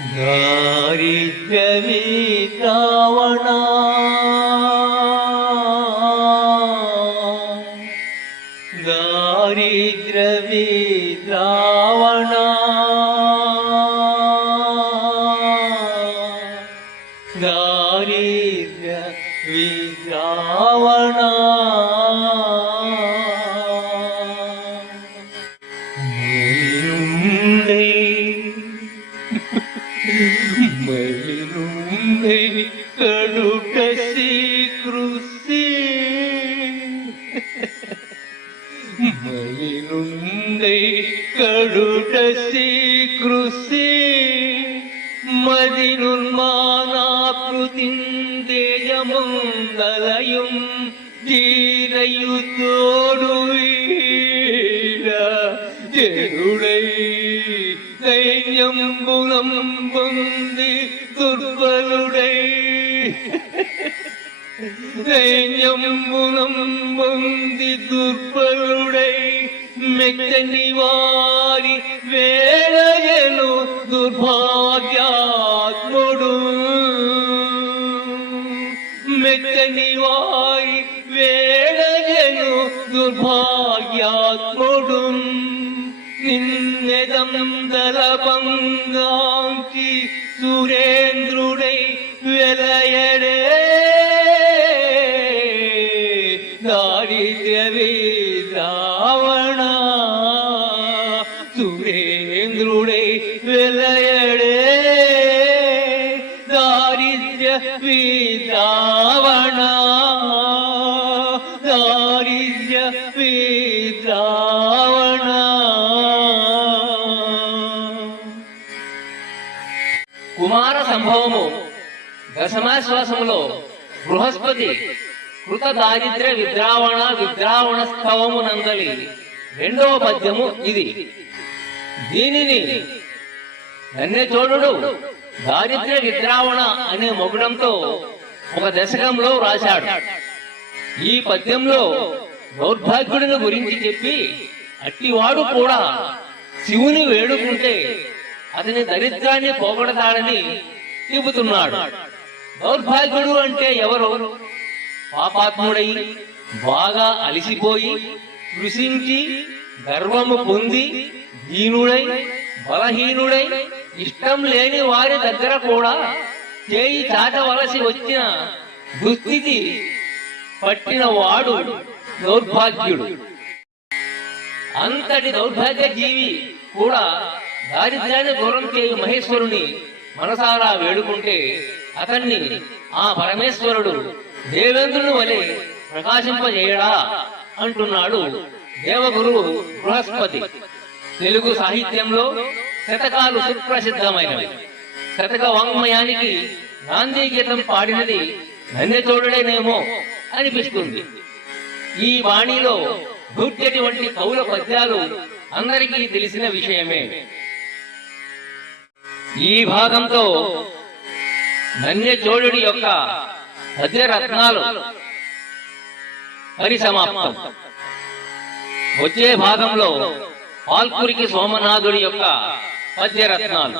దారిద్ర్యవి రావణ దారిద్ర్యవి రావణ దారిద్ర్యవి రావణ మలినుండై కడుట శ్రీకృష్ణి మలినుండై కడుట శ్రీకృష్ణి మదినున్మానాకృతిం తేజమందలయం జీరయుతోడు వీర జనుడై దైన్యంబులం పొంది దుర్బలుడై దైన్యంబులం పొంది దుర్బలుడై మెచ్చని వారి వేళయను దుర్భాగ్యాత్ముడు మెచ్చని వారి వేళయను దుర్భాగ్యాత్ముడు నిన్నెదందలపంగాంచి సురేంద్రుడై వెలయడే దారిద్ర్యవి రావణ సురేంద్రుడై వెలయడే దారిద్ర్యవి రావణ దారిద్ర్యవి రావణ. కుమార సంభవము దశమాశ్వాసములో బృహస్పతి కృత దారిద్ర్య విద్రావణ స్థవము నందలి రెండవ పద్యము ఇది. దీనిని ధన్యచోడుడు దారిద్ర్య విద్రావణ అనే మొగుడంతో ఒక దశకంలో రాశాడు. ఈ పద్యంలో దౌర్భాగ్యుడిని గురించి చెప్పి అట్టివాడు కూడా శివుని వేడుకుంటే అతని దరిద్రాన్ని పోగొడతాడని చెబుతున్నాడు. దౌర్భాగ్యుడు అంటే ఎవరు? పాపాత్ముడై బాగా అలిసిపోయి కృషించి గర్వము పొంది దీనుడై బలహీనుడై ఇష్టం లేని వారి దగ్గర కూడా చేయి చాటవలసి వచ్చిన దుస్థితి పట్టిన వాడు దౌర్భాగ్యుడు. అంతటి దౌర్భాగ్య జీవి కూడా దారిద్ర్యాన్ని దూరం చేయు మహేశ్వరుని మనసారా వేడుకుంటే అతన్ని ఆ పరమేశ్వరుడు దేవేంద్రుని వలె ప్రకాశింపజేయడా అంటున్నాడు దేవగురువు బృహస్పతి. తెలుగు సాహిత్యంలో శతకాలు సుప్రసిద్ధమైనవి. శతక వాంగ్మయానికి గాంధీ గీతం పాడినది ధన్యచోడుడేనేమో అనిపిస్తుంది. ఈ వాణిలో దూర్జటి వంటి కవుల పద్యాలు అందరికీ తెలిసిన విషయమే. ఈ భాగంతో ధన్యచోడుడి యొక్క పద్యరత్నాలు పరిసమాప్తం. వచ్చే భాగంలో పాల్కురికి సోమనాథుడి యొక్క పద్యరత్నాలు.